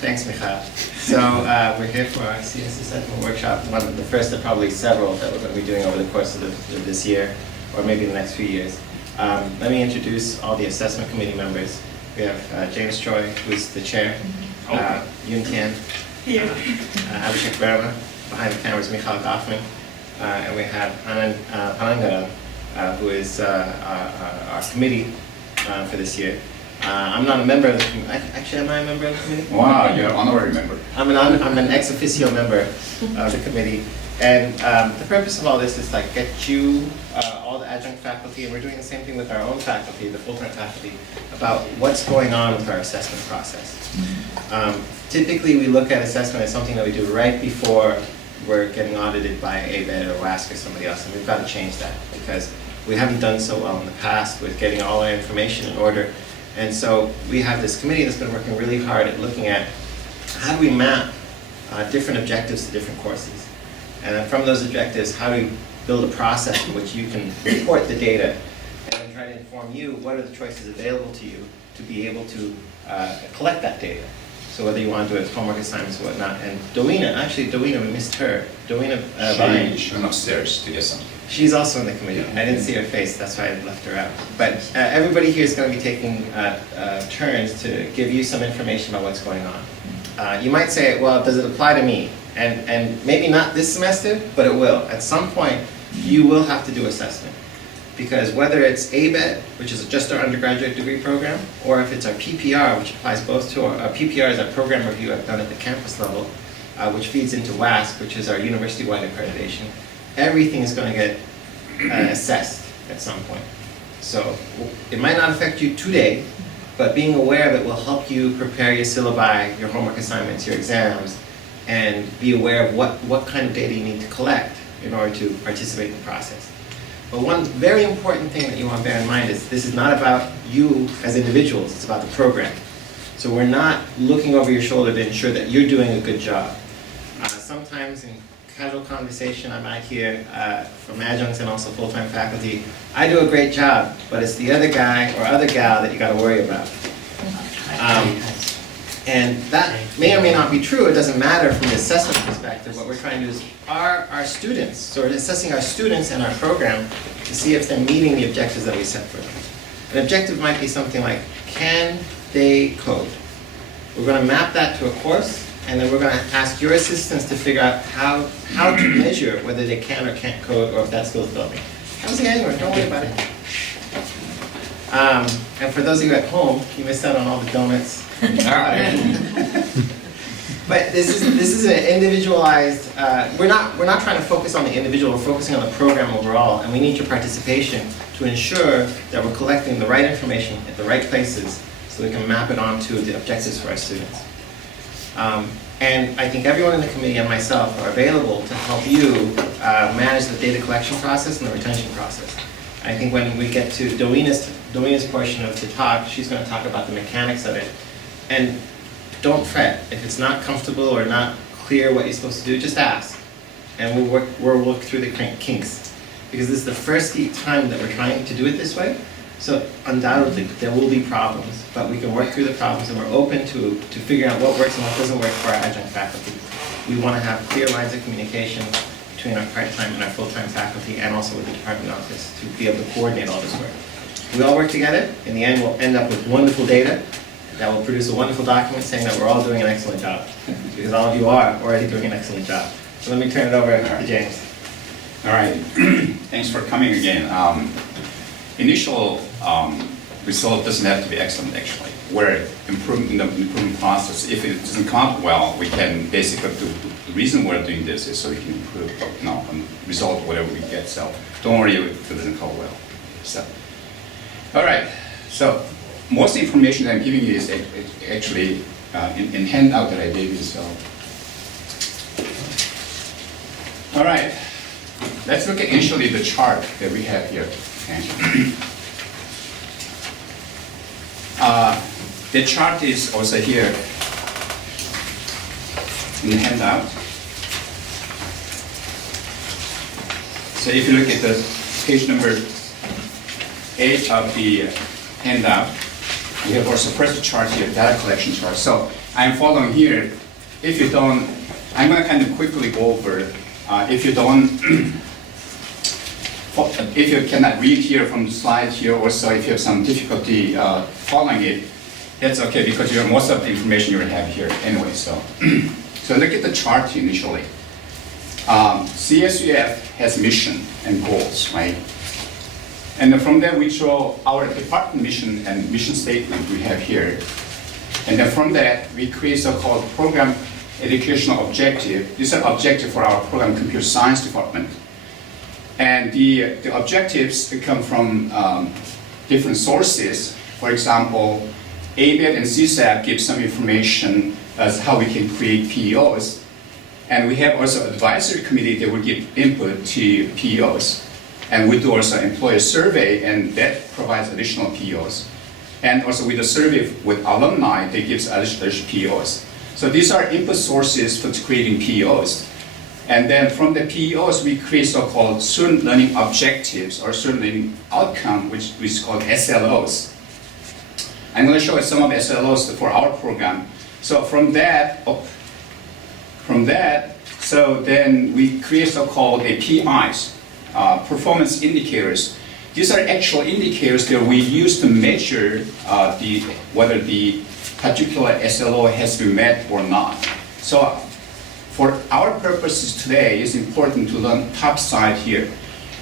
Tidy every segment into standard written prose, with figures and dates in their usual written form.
Thanks, Michal. So we're here for our CS assessment workshop, one of the first of probably several that we're going to be doing over the course of this year, or maybe the next few years. Let me introduce all the assessment committee members. We have James Choi, who's the chair, Yun Tian, Abhishek Verma, behind the cameras Michal Goffman, and we have Anand Panangaran, who is our committee for this year. I'm not a member of the committee. Actually, am I a member of the committee? Wow, you're an honorary member. I'm an ex officio member of the committee. And the purpose of all this is like get you, all the adjunct faculty, and we're doing the same thing with our own faculty, the full-time faculty, about what's going on with our assessment process. Typically, we look at assessment as something that we do right before we're getting audited by ABET or WASC or somebody else, and we've got to change that because we haven't done so well in the past with getting all our information in order. And so we have this committee that's been working really hard at looking at how do we map different objectives to different courses. And then from those objectives, how do we build a process in which you can report the data and then try to inform you what are the choices available to you to be able to collect that data. So whether you want to do it as homework assignments or whatnot. And Dowena, we missed her. Dowena She went upstairs to get something. She's also in the committee. I didn't see her face, that's why I left her out. But everybody here is going to be taking turns to give you some information about what's going on. You might say, well, does it apply to me? And maybe not this semester, but it will. At some point, you will have to do assessment. Because whether it's ABET, which is just our undergraduate degree program, or if it's our PPR, which applies both to our PPR is our program review I've done at the campus level, which feeds into WASC, which is our university-wide accreditation, everything is going to get assessed at some point. So it might not affect you today, but being aware of it will help you prepare your syllabi, your homework assignments, your exams, and be aware of what kind of data you need to collect in order to participate in the process. But one very important thing that you want to bear in mind is this is not about you as individuals, it's about the program. So we're not looking over your shoulder to ensure that you're doing a good job. Sometimes in casual conversation I might hear from adjuncts and also full-time faculty, I do a great job, but it's the other guy or other gal that you got to worry about. And that may or may not be true. It doesn't matter from the assessment perspective. What we're trying to do is our students, so we're assessing our students and our program to see if they're meeting the objectives that we set for them. An objective might be something like, can they code? We're going to map that to a course, and then we're going to ask your assistants to figure out how to measure whether they can or can't code or if that skills building. How's the anywhere? Don't worry about it. And for those of you at home, you missed out on all the donuts. But this is an individualized. We're not trying to focus on the individual. We're focusing on the program overall, and we need your participation to ensure that we're collecting the right information at the right places, so we can map it onto the objectives for our students. And I think everyone in the committee and myself are available to help you manage the data collection process and the retention process. I think when we get to Dowena's portion of the talk, she's going to talk about the mechanics of it. And don't fret. If it's not comfortable or not clear what you're supposed to do, just ask. And we'll work through the kinks. Because this is the first time that we're trying to do it this way. So undoubtedly, there will be problems. But we can work through the problems, and we're open to figuring out what works and what doesn't work for our adjunct faculty. We want to have clear lines of communication between our part-time and our full-time faculty, and also with the department office, to be able to coordinate all this work. We all work together. In the end, we'll end up with wonderful data that will produce a wonderful document saying that we're all doing an excellent job, because all of you are already doing an excellent job. So let me turn it over to James. All right, thanks for coming again. Initial result doesn't have to be excellent, actually. We're improving the improvement process. If it doesn't come out well, we can basically do the reason we're doing this is so we can improve, and result whatever we get. So don't worry if it doesn't come well. So, all right. So most information that I'm giving you is actually in handout that I gave you. So, all right. Let's look at initially the chart that we have here. Okay. The chart is also here in the handout. So if you look at the page number 8 of the handout, We have also first chart here, data collection chart. So I'm following here. If you don't, I'm going to kind of quickly go over. If you don't, if you cannot read here from the slide here, also if you have some difficulty following it, that's okay because you have most of the information you have here anyway. So, so look at the chart initially. CSUF has mission and goals, right? And then from there we draw our department mission and mission statement we have here. And then from that we create so-called program educational objective. These are objectives for our program computer science department. And the objectives come from different sources. For example, ABET and CSAP give some information as how we can create PEOs. And we have also advisory committee that will give input to PEOs. And we do also employer survey, and that provides additional PEOs. And also with the survey with alumni, that gives additional PEOs. So these are input sources for creating PEOs. And then from the PEOs, we create so-called student learning objectives or student learning outcome, which is called SLOs. I'm going to show you some of the SLOs for our program. So from that, so then we create so-called PIs, performance indicators. These are actual indicators that we use to measure whether the particular SLO has been met or not. So for our purposes today, it's important to learn top side here.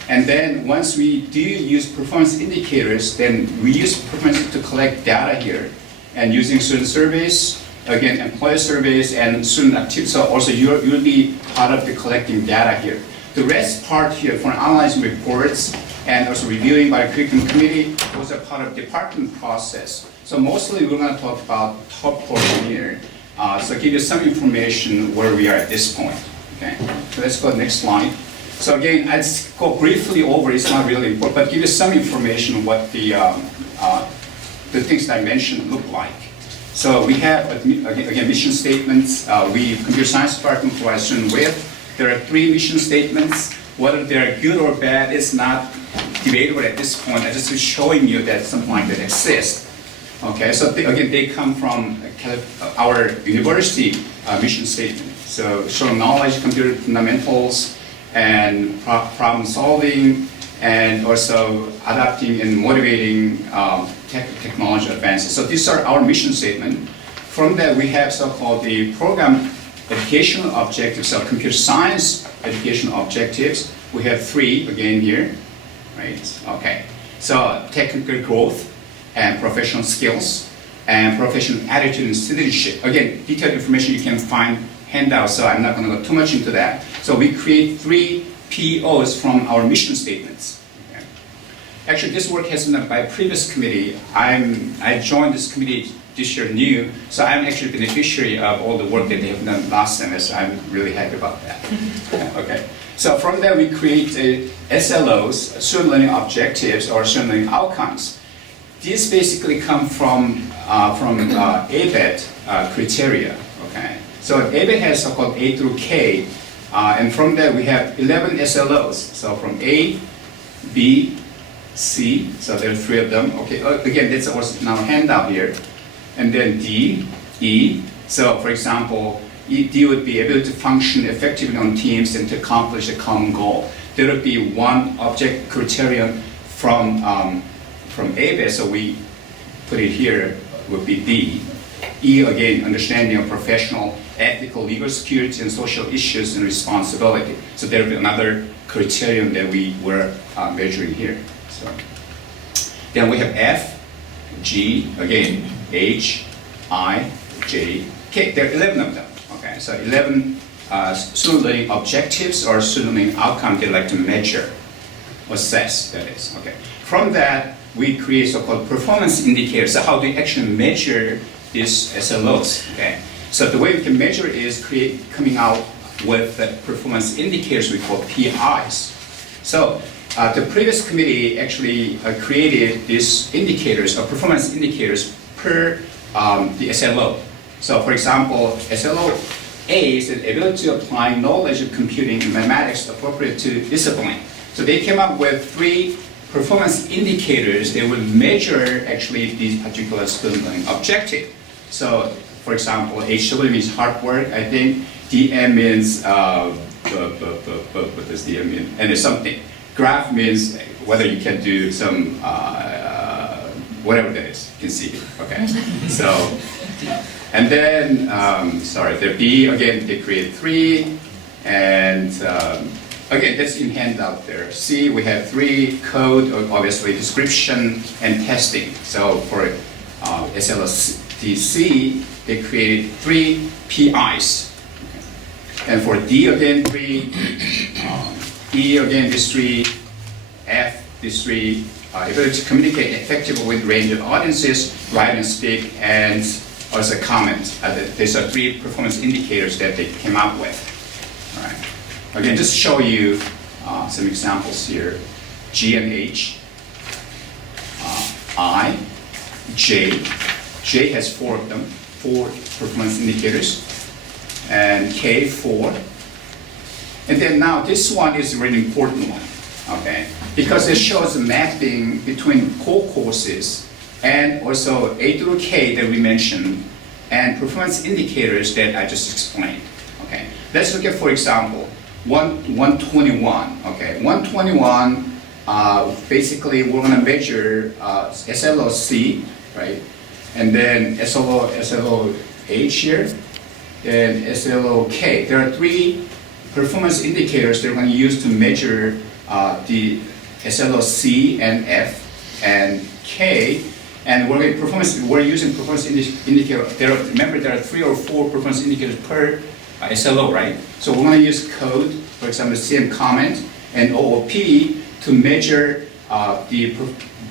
And then once we do use performance indicators, then we use performance to collect data here. And using student surveys, again, employer surveys and student activities, so also you'll be part of the collecting data here. The rest part here for analyzing reports and also reviewing by curriculum committee, those are part of department process. So mostly we're going to talk about top portion here. So give you some information where we are at this point. Okay, so let's go to the next slide. So again, I'll just go briefly over, it's not really important, but give you some information on what the things that I mentioned look like. So we have, again, mission statements. Computer science department provides students with. There are 3 mission statements. Whether they're good or bad is not debatable at this point. I'm just showing you that something like that exists. Okay, so again, they come from our university mission statement. So showing knowledge, computer fundamentals, and problem solving, and also adapting and motivating technology advances. So these are our mission statement. From that, we have so-called the program educational objectives, so computer science educational objectives. We have 3 again here, right? Okay, so technical growth and professional skills and professional attitude and citizenship. Again, detailed information you can find handouts, so I'm not going to go too much into that. So we create 3 POs from our mission statements. Okay. Actually, this work has been done by a previous committee. I joined this committee this year new, so I'm actually a beneficiary of all the work that they have done last semester. I'm really happy about that. Okay. So from there, we create SLOs, student learning objectives or student learning outcomes. These basically come from ABET criteria. Okay. So ABET has so-called A through K, and from there we have 11 SLOs. So from A, B, C, so there are 3 of them. Okay, again, that's what's now handout here. And then D, E. So for example, D would be able to function effectively on teams and to accomplish a common goal. There would be one object criterion from ABET, so we put it here, would be D. E, again, understanding of professional, ethical, legal security, and social issues and responsibility. So there will be another criterion that we were measuring here. So then we have F, G, again, H, I, J, K. There are 11 of them. Okay, so 11 student learning objectives or student learning outcomes they like to measure, assess, that is. Okay. From that, we create so-called performance indicators. So how do we actually measure these SLOs? Okay. So the way we can measure is coming out with the performance indicators we call PIs. So the previous committee actually created these indicators or performance indicators per the SLO. So for example, SLO A is the ability to apply knowledge of computing and mathematics appropriate to discipline. So they came up with 3 performance indicators, they will measure actually these particular student learning objective. So, for example, HW means hard work, I think. DM means, what does DM mean? And there's something. Graph means whether you can do some, whatever that is, you can see it, okay? So, and then, the B, again, they create 3, and again, that's in handout there. C, we have 3, code, obviously, description, and testing. So for SLTC, they created 3 PIs. And for D, again, 3, E, again, this 3, F, this 3, ability to communicate effectively with range of audiences, write and speak, and also comment. These are 3 performance indicators that they came up with. All right. Again, just show you some examples here. G and H, I, J. J has 4 of them, 4 performance indicators, and K, 4. And then now this one is a really important one, okay? Because it shows the mapping between core courses and also A through K that we mentioned, and performance indicators that I just explained, okay? Let's look at, for example, 121, okay? 121, basically we're gonna measure SLOC, right? And then SLOH here, and SLOK. There are 3 performance indicators that we're going to use to measure the SLOC and F and K. And we're using performance indicator. Remember, there are 3 or 4 performance indicators per SLO, right? So we're going to use code, for example, CM comment and OOP to measure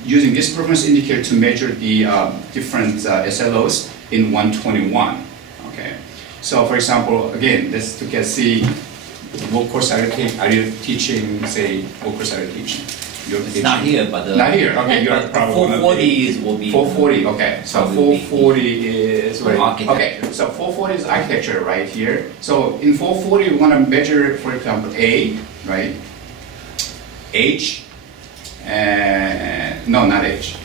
using this performance indicator to measure the different SLOs in 121. Okay. So, for example, again, let's look at see what course are you teaching? Say, what course are you teaching? It's not here, but not here. Okay, you're probably 440 will be 440. Okay, so 440 is right. Architecture. Okay, so 440 is architecture right here. So in 440, we want to measure, for example, A, right? H, and no, not H.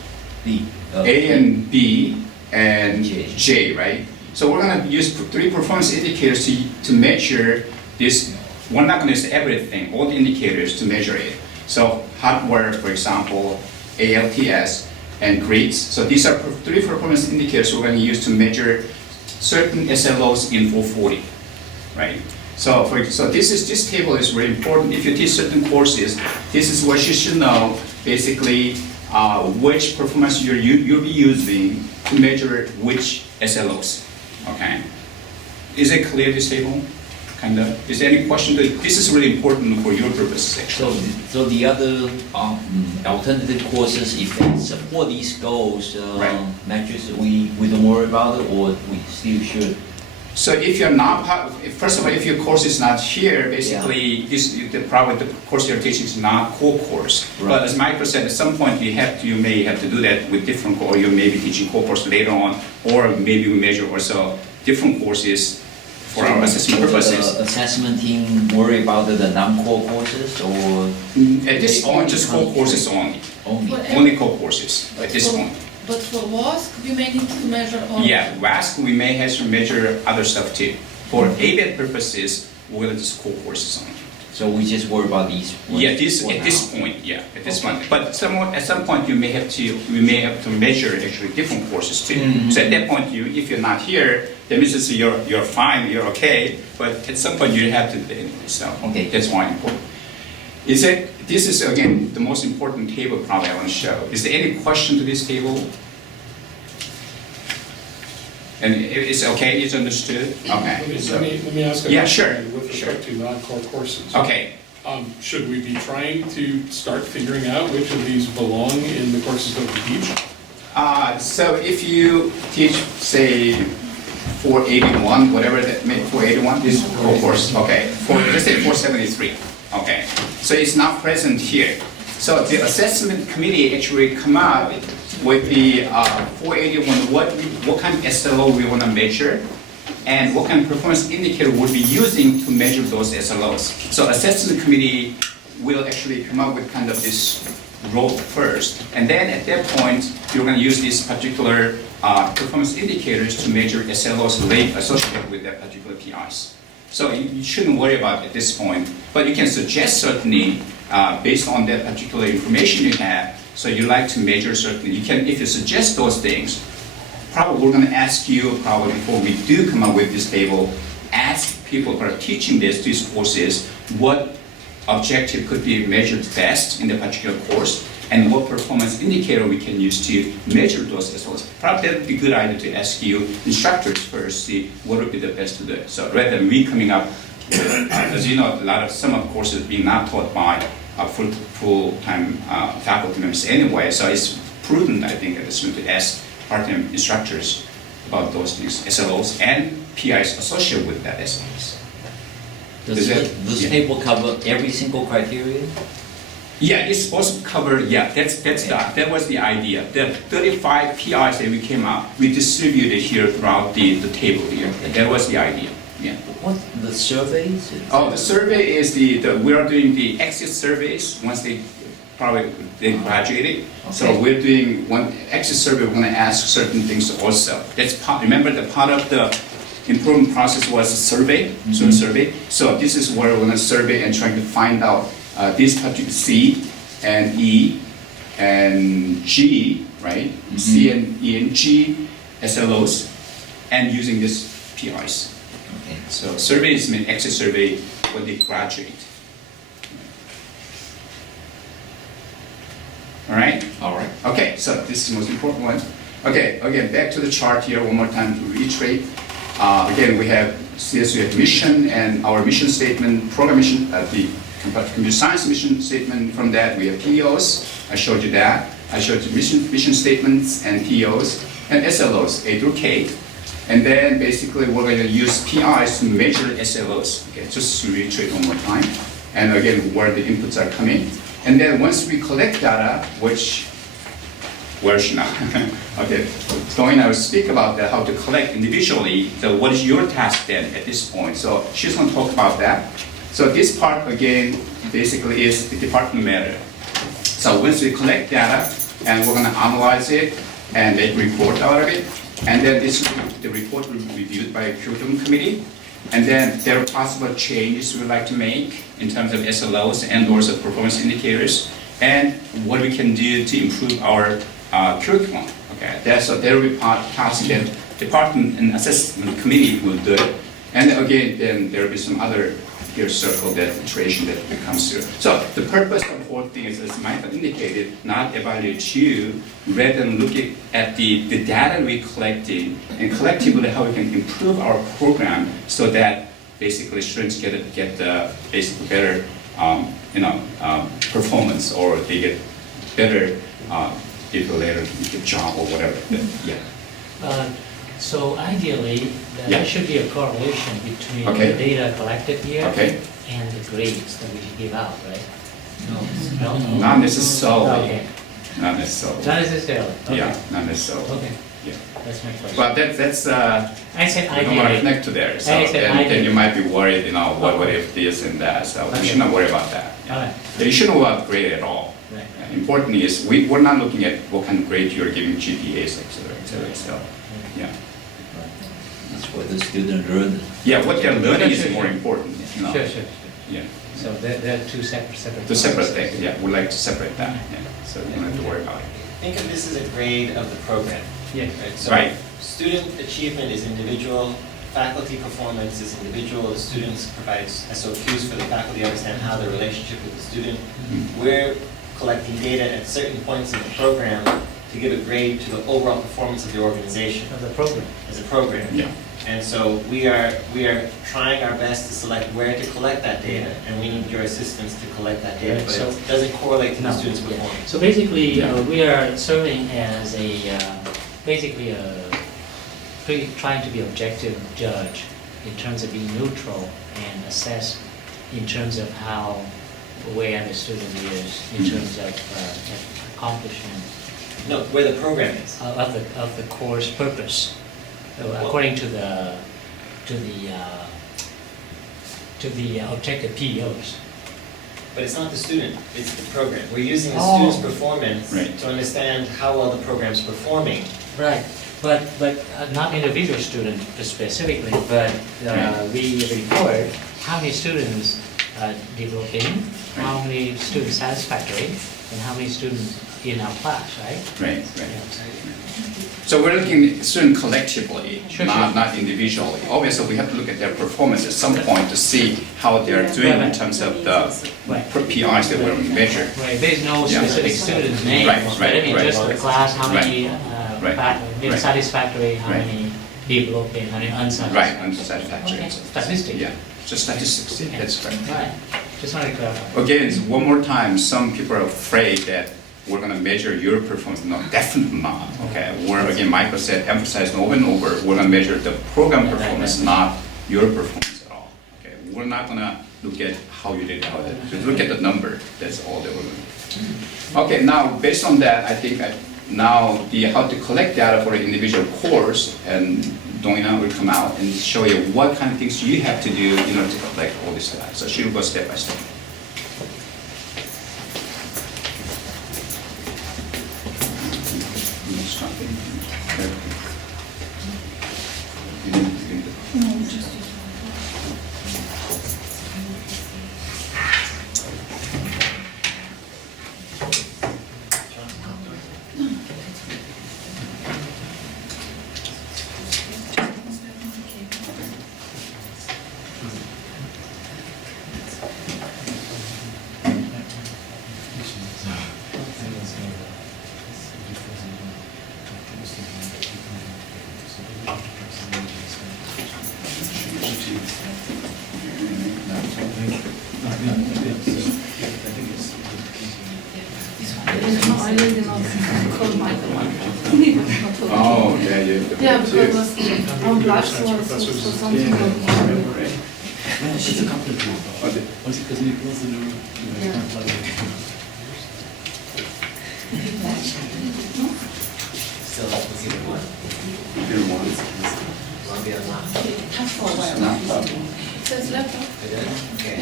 B. A and B and J. J, right? So we're going to use 3 performance indicators to measure this. We're not going to use everything, all the indicators to measure it. So hardware, for example, ALTS, and grades. So these are 3 performance indicators we're going to use to measure certain SLOs in 440, right? So this table is very important. If you teach certain courses, this is what you should know, basically, which performance you'll be using to measure which SLOs, okay? Is it clear, this table? Kind of. Is there any question? This is really important for your purposes, actually. So the other alternative courses, if they support these goals, Right. metrics, we don't worry about it, or we still should? So if you're not, first of all, if your course is not here, basically, probably the course you're teaching is not core course. Right. But as Michael said, at some point you may have to do that with different, or you may be teaching core course later on, or maybe we measure also different courses for our assessment purposes. The assessment team worry about the non-core courses, or? At this point, just core courses only. Only core courses at this point. But for WASC, we may need to measure all. Yeah, WASC, we may have to measure other stuff too. For ABET purposes, we're going to just core courses only. So we just worry about these? Yeah, at this point, at this point. But at some point, we may have to measure actually different courses too. Mm-hmm. So at that point, if you're not here, that means you're fine, you're okay. But at some point, you have to do it anyway. So okay. That's why important. This is again the most important table probably I want to show. Is there any question to this table? And it's okay, it's understood? Okay. Let me ask a Yeah, question sure, with respect to non-core courses. Okay. Should we be trying to start figuring out which of these belong in the courses that we teach? So if you teach, say, 481, whatever that means, 481, this whole course, okay. Let's say 473, okay. So it's not present here. So the assessment committee actually come up with the 481, what kind of SLO we want to measure, and what kind of performance indicator we'll be using to measure those SLOs. So assessment committee will actually come up with kind of this role first. And then at that point, you're going to use these particular performance indicators to measure SLOs rate associated with that particular PIs. So you shouldn't worry about it at this point, but you can suggest certainly based on that particular information you have. So you like to measure certainly. You can, if you suggest those things, probably we're going to ask you probably before we do come up with this table, ask people who are teaching these courses what objective could be measured best in the particular course, and what performance indicator we can use to measure those as well. Probably that would be a good idea to ask you instructors first, see what would be the best to do. So rather than we coming up with, as you know, a lot of some of the courses being not taught by full-time faculty members anyway, so it's prudent, I think, at this point to ask part-time instructors about those things, SLOs and PIs associated with that SLOs. Does this table cover every single criteria? Yeah, it's supposed to cover, that was the idea. The 35 PIs that we came up, we distributed here throughout the table here. That was the idea, yeah. What, the surveys? Oh, the survey is we are doing the exit surveys once they graduated. So Okay. we're doing one exit survey, we're gonna ask certain things also. That's remember the part of the improvement process was a survey, survey. So this is where we're gonna survey and trying to find out these particular C and E and G, right? C and E and G SLOs, and using this PIs. Okay. So survey is an exit survey when they graduate. All right? All right. Okay, so this is the most important one. Okay, again, back to the chart here one more time to reiterate. Again, we have CSU mission and our mission statement, program mission, the computer science mission statement. From that, we have POs. I showed you that. I showed you mission statements and POs and SLOs, A through K. And then basically we're going to use PIs to measure SLOs. Okay, just to reiterate one more time. And again, where the inputs are coming. And then once we collect data, where should I? Okay, so I will speak about that, how to collect individually. So what is your task then at this point? So she's going to talk about that. So this part again, basically is the department matter. So once we collect data, and we're going to analyze it and make a report out of it, and then the report will be reviewed by a curriculum committee. And then there are possible changes we'd like to make in terms of SLOs and also performance indicators, and what we can do to improve our curriculum. Okay, so there will be task that department and assessment committee will do it. And again, then there will be some other here circle that iteration that comes through. So the purpose of the whole thing is, as Michael indicated, not evaluate you, rather than looking at the data we're collecting and collectively how we can improve our program so that basically students get basically better performance, or they get better if later get job or whatever. Yeah. So ideally, there should be a correlation between Okay. the data collected here Okay. and the grades that we give out, right? Not No? necessarily. Okay. Not necessarily. Not necessarily. Okay. Yeah, not necessarily. Okay, Yeah. that's my question. But that's I said we don't want to ideally. connect to there. So I said then ideally. you might be worried, what if this and that. So you Okay. should not worry about that. All right. You shouldn't worry about grade at all. Right. Important is we're not looking at what kind of grade you're giving GPAs, et cetera, et cetera. So, yeah. That's what the student learn. Yeah, what they're learning is Sure, more sure. important. You know? Sure. Yeah. So they're two separate. The separate processes. thing. Yeah, we like to separate that. Yeah. So you don't have to worry about it. Think of this as a grade of the program. Yeah. Right? So Right. student achievement is individual, faculty performance is individual, the students provide SOQs for the faculty to understand how the relationship with the student. We're collecting data at certain points in the program to give a grade to the overall performance of the organization Of the program. as a program. Yeah. And so we are trying our best to select where to collect that data, and we need your assistance to collect that data, Right, but so- it doesn't correlate to the No. student's Yeah. performance. So basically, Yeah. we are serving as trying to be objective judge in terms of being neutral and assess in terms of where the student is in terms of accomplishment No, where the program is. of the course purpose, according to the objective PEOs. But it's not the student, it's the program. We're using the Oh. student's performance Right. to understand how well the program's performing. Right, but not individual student specifically, but we report how many students are developing, how many students satisfactory, and how many students in our class, right? Right, Yeah. right. So we're looking at students collectively, Sure, not individually. Obviously, we have to look at their performance at some point to see how they're doing in terms of the Right. PRs that we're measuring. Right, there's no Yeah. specific student name, Right, but I mean, right, just the class, how many Right. Right. satisfactory, how Right. many developing, how many unsatisfactory. Right, unsatisfactory. Okay, statistics. Yeah, just statistics, that's right. Right, just wanted to clarify. Again, one more time, some people are afraid that we're gonna measure your performance. No, definitely not, okay? We're, again, Michael said, emphasized over and over, we're gonna measure the program performance, not your performance at all, okay? We're not gonna look at how you did, just look at the number, that's all that we're gonna do. Okay, now, based on that, I think now how to collect data for an individual course, and Dongina will come out and show you what kind of things you have to do in order to collect all this data. So she'll go step by step. No, just use one. No, I really not call Michael. Oh, yeah, yeah. Yeah, because it was on black, so I was for something. Still, let's see the one. It says laptop. Okay.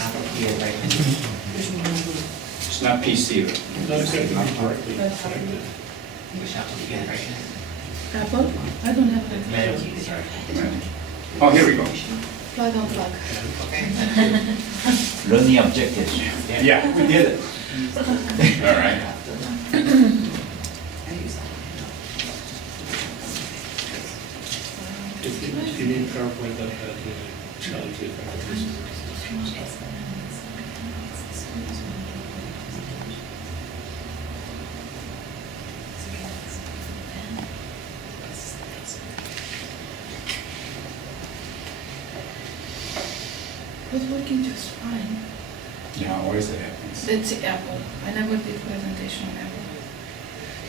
Apple here, right? It's not PC. Not exactly correctly. Which Apple here, right? Apple? I don't have that. Manual key, sorry. Oh, here we go. Plug and plug. Learning objectives. Yeah, we did it. All right. If you need PowerPoint, that would challenge the effectiveness. It was working just fine. Yeah, always that happens. That's Apple. I never did presentation on Apple.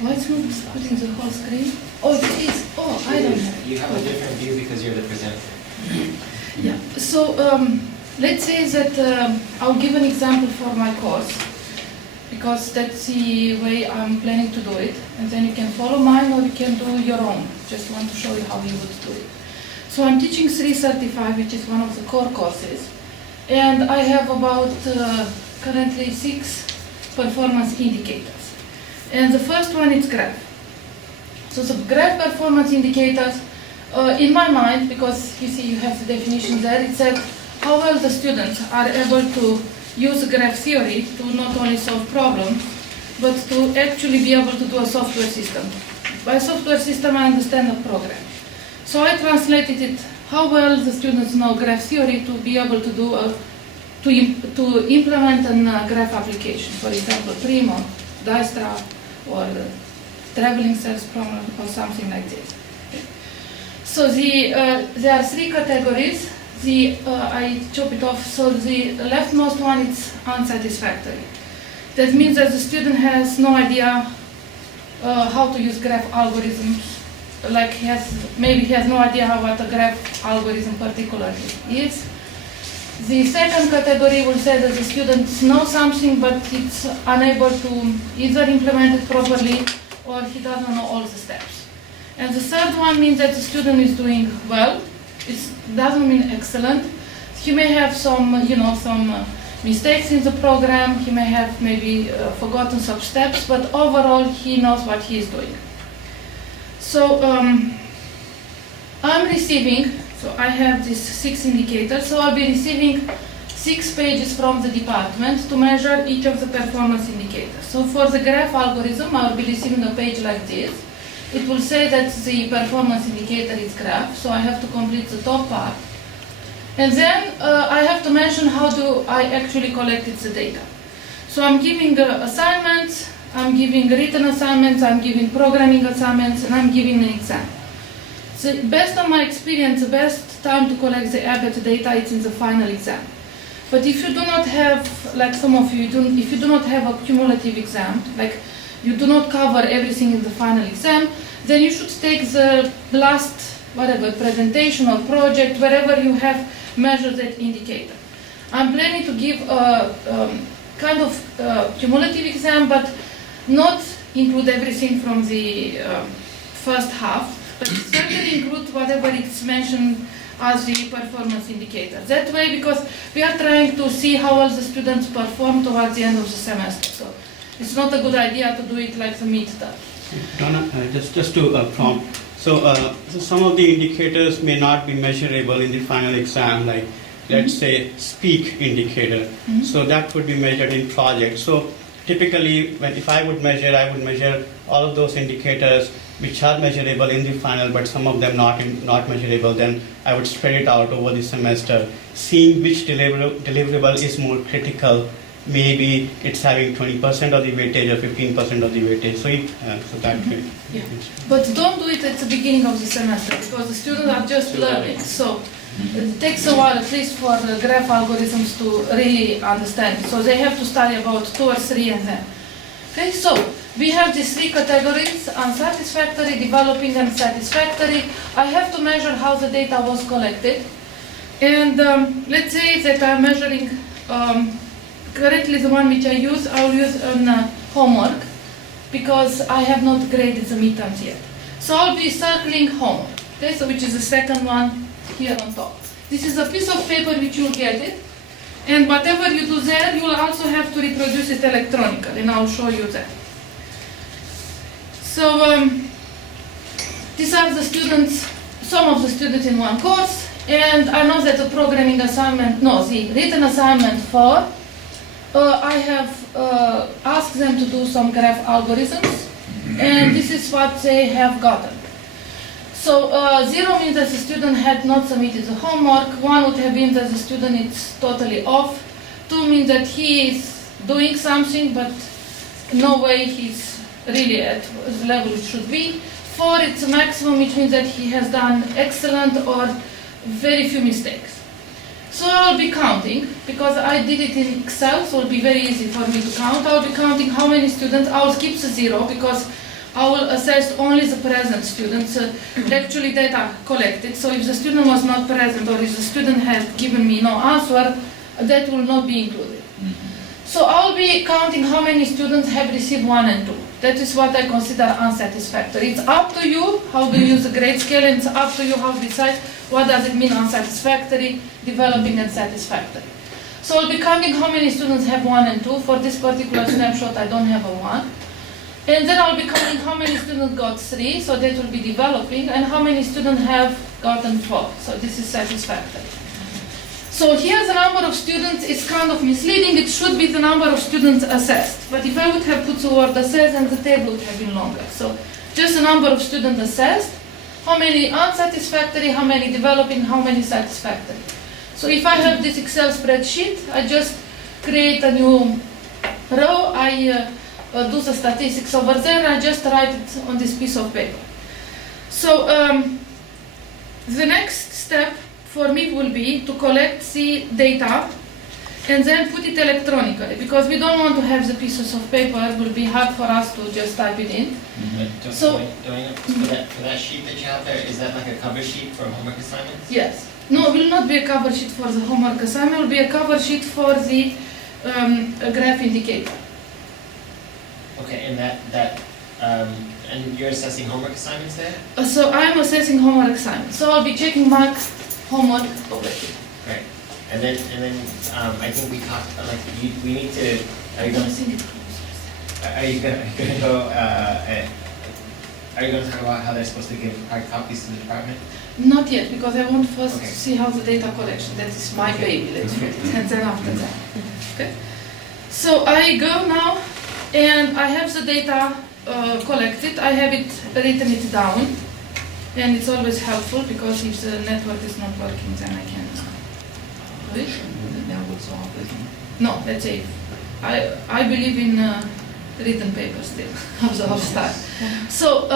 Why it's not putting the whole screen? Oh, it is. Oh, I don't have it. You have a different view because you're the presenter. Yeah, so let's say that I'll give an example for my course, because that's the way I'm planning to do it, and then you can follow mine or you can do your own. Just want to show you how you would do it. So I'm teaching 335, which is one of the core courses, and I have about currently 6 performance indicators. And the first one is graph. So the graph performance indicators, in my mind, because you see you have the definition there, it said how well the students are able to use graph theory to not only solve problems, but to actually be able to do a software system. By software system, I understand a program. So I translated it, how well the students know graph theory to be able to do to implement a graph application. For example, Primo, Dijkstra, or traveling sales problem, or something like this. So there are 3 categories. I chop it off. So the leftmost one is unsatisfactory. That means that the student has no idea how to use graph algorithms. Like maybe he has no idea what a graph algorithm particularly is. The second category will say that the students know something, but it's unable to either implement it properly or he doesn't know all the steps. And the third one means that the student is doing well. It doesn't mean excellent. He may have some, some mistakes in the program, he may have maybe forgotten some steps, but overall he knows what he is doing. So I'm receiving, so I have these 6 indicators, so I'll be receiving 6 pages from the department to measure each of the performance indicators. So for the graph algorithm, I'll be receiving a page like this. It will say that the performance indicator is graph, so I have to complete the top part. And then I have to mention how do I actually collected the data. So I'm giving assignments, I'm giving written assignments, I'm giving programming assignments, and I'm giving an exam. So based on my experience, the best time to collect the ABET data is in the final exam. But if you do not have, like some of you, if you do not have a cumulative exam, like you do not cover everything in the final exam, then you should take the last, whatever, presentation or project, wherever you have measured that indicator. I'm planning to give a kind of cumulative exam, but not include everything from the first half, but certainly include whatever is mentioned as the performance indicator. That way, because we are trying to see how well the students perform towards the end of the semester. So it's not a good idea to do it like the midterm. Donna, just to prompt. So some of the indicators may not be measurable in the final exam, like let's say speak indicator. So that would be measured in project. So typically, if I would measure all of those indicators which are measurable in the final, but some of them not measurable. Then I would spread it out over the semester, seeing which deliverable is more critical. Maybe it's having 20% of the weightage or 15% of the weightage. So that way. Yeah. But don't do it at the beginning of the semester, because the students are just learning. So it takes a while, at least for the graph algorithms, to really understand. So they have to study about 2 or 3 and then. Okay, so we have these 3 categories: unsatisfactory, developing, and satisfactory. I have to measure how the data was collected. And let's say that I'm measuring, currently the one which I'll use on homework, because I have not graded the midterms yet. So I'll be circling homework, okay, so which is the second one here on top. This is a piece of paper which you'll get it. And whatever you do there, you will also have to reproduce it electronically, and I'll show you that. So these are the students, some of the students in one course, and I know that the programming assignment, the written assignment 4, I have asked them to do some graph algorithms, and this is what they have gotten. So 0 means that the student had not submitted the homework. 1 would have been that the student is totally off. 2 means that he is doing something, but no way he's really at the level it should be. 4, it's a maximum, which means that he has done excellent or very few mistakes. So I'll be counting, because I did it in Excel, so it'll be very easy for me to count. I'll be counting how many students. I'll skip the 0, because I will assess only the present students, actually data collected. So if the student was not present, or if the student had given me no answer, that will not be included. So I'll be counting how many students have received 1 and 2. That is what I consider unsatisfactory. It's up to you how to use the grade scale, and it's up to you how to decide what does it mean unsatisfactory, developing, and satisfactory. So I'll be counting how many students have 1 and 2. For this particular snapshot, I don't have a 1. And then I'll be counting how many students got 3, so that will be developing, and how many students have gotten 4, so this is satisfactory. So here the number of students is kind of misleading. It should be the number of students assessed. But if I would have put the word assessed, then the table would have been longer. So just the number of students assessed, how many unsatisfactory, how many developing, how many satisfactory. So if I have this Excel spreadsheet, I just create a new row. I do the statistics over there, and I just write it on this piece of paper. So the next step for me will be to collect the data and then put it electronically, because we don't want to have the pieces of paper. It will be hard for us to just type it in. So, for that sheet that you have there, is that like a cover sheet for homework assignments? Yes. No, it will not be a cover sheet for the homework assignment. It will be a cover sheet for the graph indicator. Okay, and and you're assessing homework assignments there? So I'm assessing homework assignments. So I'll be checking mark homework over here. Right. And then, I think we talked, like, we need to, are you gonna go, are you gonna talk about how they're supposed to give hard copies to the department? Not yet, because I want first Okay. to see how the data collection, that is my baby, let's put it, and then after that. Okay? So I go now, and I have the data collected, I have it written it down, and it's always helpful, because if the network is not working, then I can do it. No, let's say, I believe in written paper still, of start. So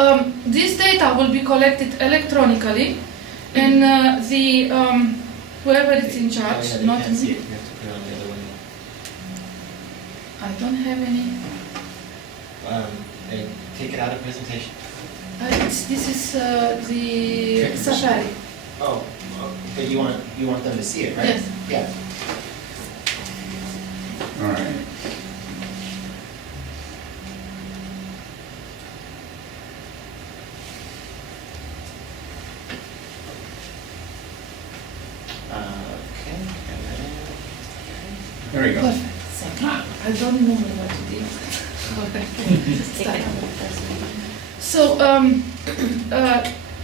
this data will be collected electronically, and whoever is in charge, Oh, yeah, not they can't see me. it, you have to put it on the other window. I don't have any. They take it out of presentation. This is the Safari. Oh, but you want them to see it, right? Yes. Yeah. All right. Okay. There we go. Perfect. I don't remember what to do. Start. So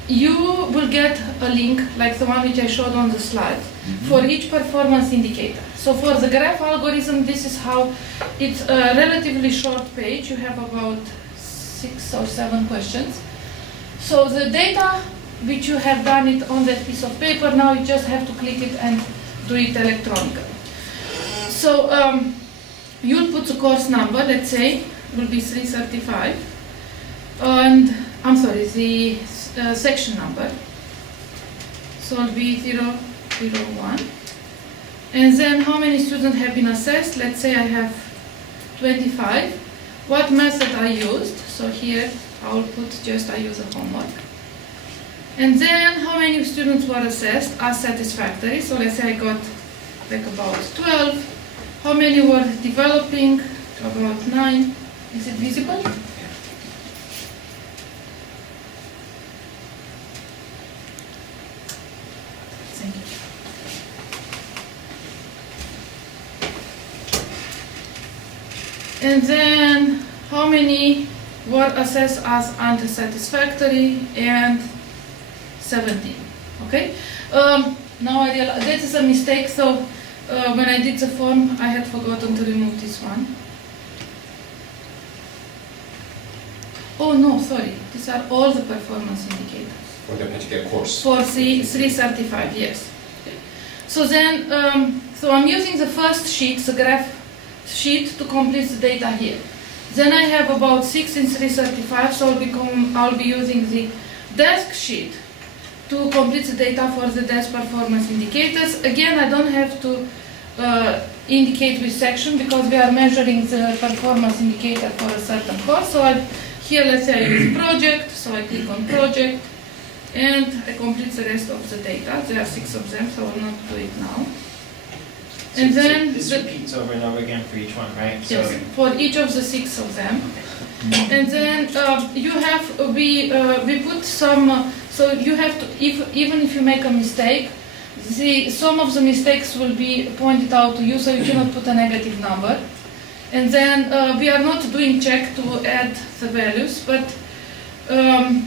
you will get a link like the one which I showed on the slide for each performance indicator. So for the graph algorithm, this is how it's a relatively short page. You have about 6 or 7 questions. So the data which you have done it on that piece of paper, now you just have to click it and do it electronically. So you'll put the course number, let's say, will be 335, and I'm sorry, the section number. So it'll be 001. And then how many students have been assessed? Let's say I have 25. What method I used? So here I'll put just I use a homework. And then how many students were assessed as satisfactory? So let's say I got like about 12. How many were developing? About 9. Is it visible? Thank you. And then how many were assessed as unsatisfactory? And 17. Okay. Now I realize that is a mistake. So when I did the form, I had forgotten to remove this one. Oh no, sorry. These are all the performance indicators. For the particular course. For 335, yes. Okay. So then, so I'm using the first sheet, the graph sheet, to complete the data here. Then I have about 6 in 335, so I'll be using the desk sheet to complete the data for the desk performance indicators. Again, I don't have to indicate which section, because we are measuring the performance indicator for a certain course. So here, let's say I use project, so I click on project, and I complete the rest of the data. There are 6 of them, so I will not do it now. And then this repeats over and over again for each one, right? yes, So, for each of the 6 of them. And then you have we put some. So you have to, even if you make a mistake, some of the mistakes will be pointed out to you, so you cannot put a negative number. And then we are not doing check to add the values, but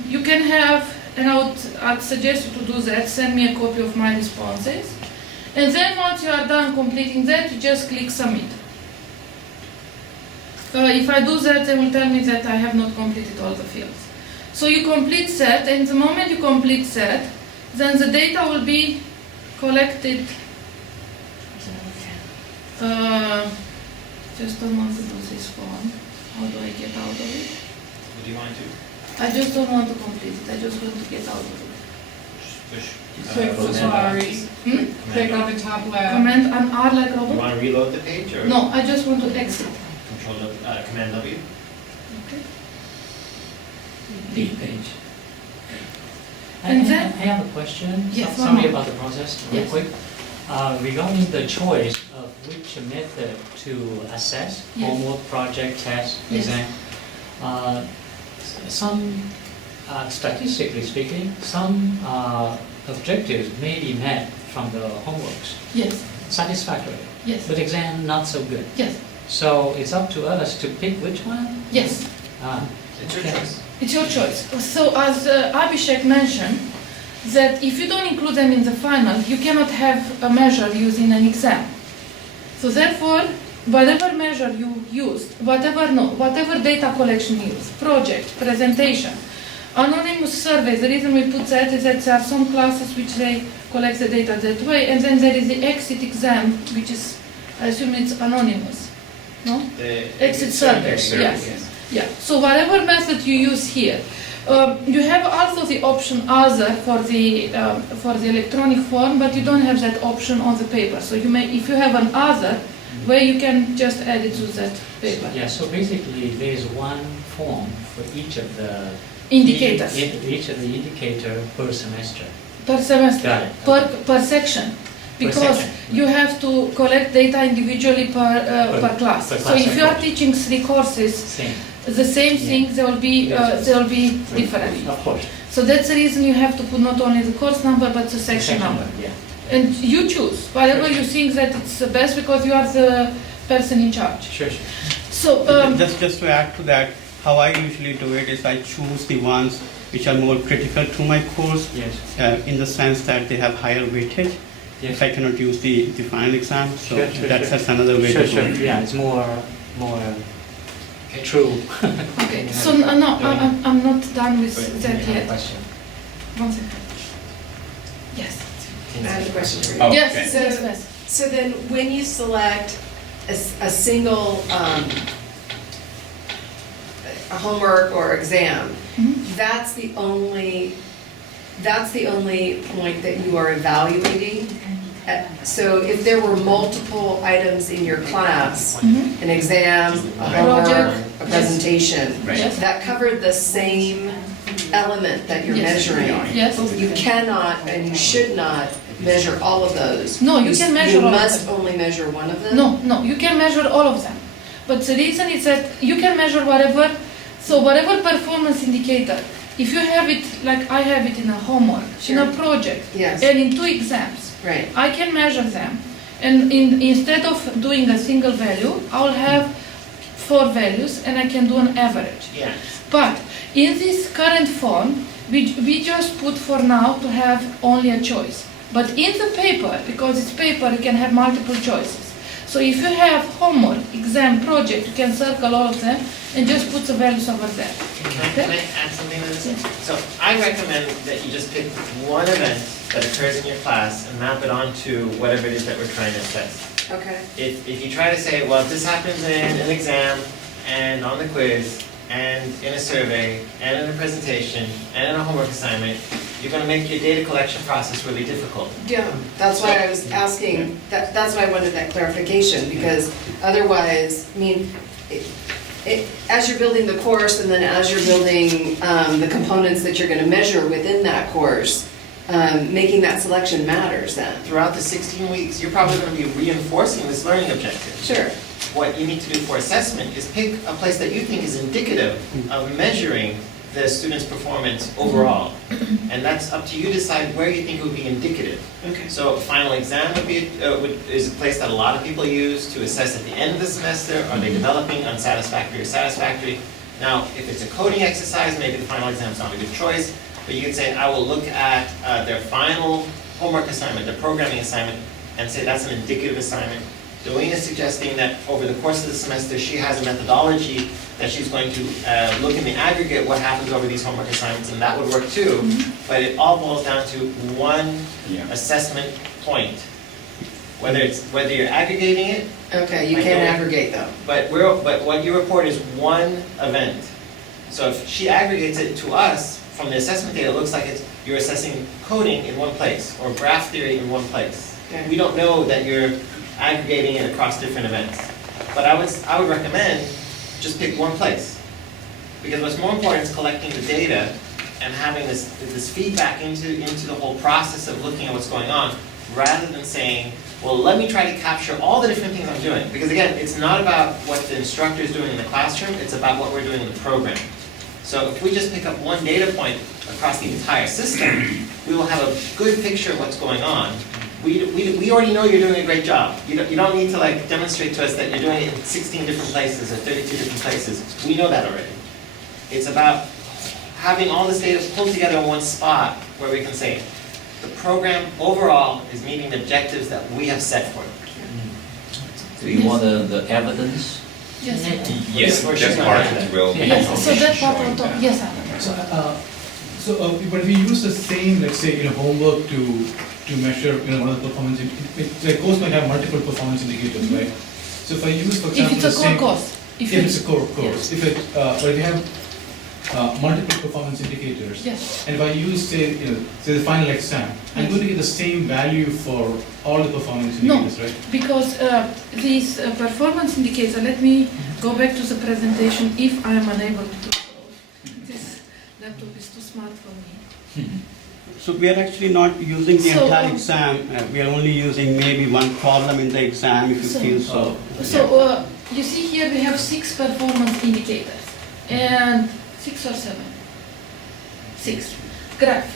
you can have, and I'd suggest you to do that, send me a copy of my responses. And then once you are done completing that, you just click submit. If I do that, they will tell me that I have not completed all the fields. So you complete that, and the moment you complete that, then the data will be collected. Just don't want to do this form. How do I get out of it? what do you want to do? I just don't want to complete it. I just want to get out of it. Click the sorry. Click on the top left. Command and R like You robot? want to reload the page or? No, I just want to exit. Command W. Okay. The page. And I then- have a question. Yes, Sorry one more. about the process, real Yes. quick. Regarding the choice of which method to assess, Yes. homework, project, test, Yes. exam, some, statistically speaking, some objectives may be met from the homeworks, Yes, satisfactory, yes, but exam not so good. yes, So it's up to us to pick which one? yes. Ah, It's your okay. choice. It's your choice. So as Abhishek mentioned, that if you don't include them in the final, you cannot have a measure using an exam. So therefore, whatever measure you used, whatever data collection you used, project, presentation, anonymous survey, the reason we put that is that there are some classes which they collect the data that way, and then there is the exit exam, which is, I assume it's anonymous, no? The Exit survey, yes. Yeah, so whatever method you use here, you have also the option other for the electronic form, but you don't have that option on the paper. So you may, if you have an other, where you can just add it to that paper. Yeah, so basically there's one form for each of the Indicators each of the indicator per semester. per semester, Got it. per section. Because section. you have to collect data individually per class. per So class, if of you are course. teaching 3 courses, Same, the same thing, they will be different. of course. So that's the reason you have to put not only the course number, but the section number. Yeah. And you choose whatever you think that it's the best because you are the person in charge. Sure, sure. So, Just to add to that, how I usually do it is I choose the ones which are more critical to my course, Yes, in the sense that they have higher weightage. yes. If I cannot use the final exam, so Sure, sure, that's sure. just another way Sure, to sure, do it. yeah, it's more true. okay, so no, I'm not done with Wait, that I have a yet. question. One second. Yes. I have a question for you. Oh, Yes, okay. yes, yes. So then, when you select a single a homework or exam, Mhm. that's the only point that you are evaluating? So if there were multiple items in your class, Mhm. an exam, a homework, Project. a presentation, Right. Yes. that covered the same element that you're Yes. measuring, Yes. you cannot and you should not measure all of those. No, you can measure all of You must them. only measure one of them? No, you can measure all of them. But the reason is that you can measure whatever, so whatever performance indicator, if you have it, like I have it in a homework, in a Sure. project, Yes, and in 2 exams, right. I can measure them. And instead of doing a single value, I'll have 4 values and I can do an average. Yeah. But in this current form, we just put for now to have only a choice. But in the paper, because it's paper, you can have multiple choices. So if you have homework, exam, project, you can circle all of them and just put the values over there. Can I add something to this? So I recommend that you just pick one event that occurs in your class and map it onto whatever it is that we're trying to assess. Okay. If you try to say, well, this happens in an exam and on the quiz and in a survey and in a presentation and in a homework assignment, you're going to make your data collection process really difficult. Yeah, that's why I was asking, that's why I wanted that clarification, because otherwise, I mean, as you're building the course and then as you're building the components that you're gonna measure within that course, making that selection matters then. Throughout the 16 weeks, you're probably going to be reinforcing this learning objective. Sure. What you need to do for assessment is pick a place that you think is indicative of measuring the student's performance overall. And that's up to you to decide where you think it would be indicative. Okay. So a final exam is a place that a lot of people use to assess at the end of the semester, are they developing unsatisfactory or satisfactory? Now, if it's a coding exercise, maybe the final exam is not a good choice, but you could say, I will look at their final homework assignment, their programming assignment, and say that's an indicative assignment. Doreen is suggesting that over the course of the semester, she has a methodology that she's going to look in the aggregate what happens over these homework assignments, and that would work too. But it all boils down to one assessment point. Whether you're aggregating it, Okay, you Like can't that. aggregate though. but what you report is one event. So if she aggregates it to us from the assessment data, it looks like you're assessing coding in one place or graph theory in one place. Okay. We don't know that you're aggregating it across different events. But I would recommend just pick one place. Because what's more important is collecting the data and having this feedback into the whole process of looking at what's going on, rather than saying, well, let me try to capture all the different things I'm doing. Because again, it's not about what the instructor is doing in the classroom, it's about what we're doing in the program. So if we just pick up one data point across the entire system, we will have a good picture of what's going on. We already know you're doing a great job. You don't need to like demonstrate to us that you're doing it in 16 different places or 32 different places. We know that already. It's about having all this data pulled together in one spot where we can say, the program overall is meeting the objectives that we have set for it. Do you want the evidence? Yes. Yes, Or that's she's not part gonna of do it will be Yes, so that part showing on top, that. yes, Alan. But if we use the same, let's say, homework to measure, one of the performance, the course might have multiple performance indicators, right? So if I use, for If example, it's the a core same. course. If it's a core course, if it, but if you have multiple performance indicators, Yes. and if I use, say the final exam, I'm Yes. going to get the same value for all the performance No. indicators, right? Because these performance indicator, let me go back to the presentation if I am unable to do so. This laptop is too smart for me. So we are actually not using the So, entire exam, we are only using maybe one problem in the exam if you So- feel so. So you see here we have 6 performance indicators and 6 or 7? 6. Graph.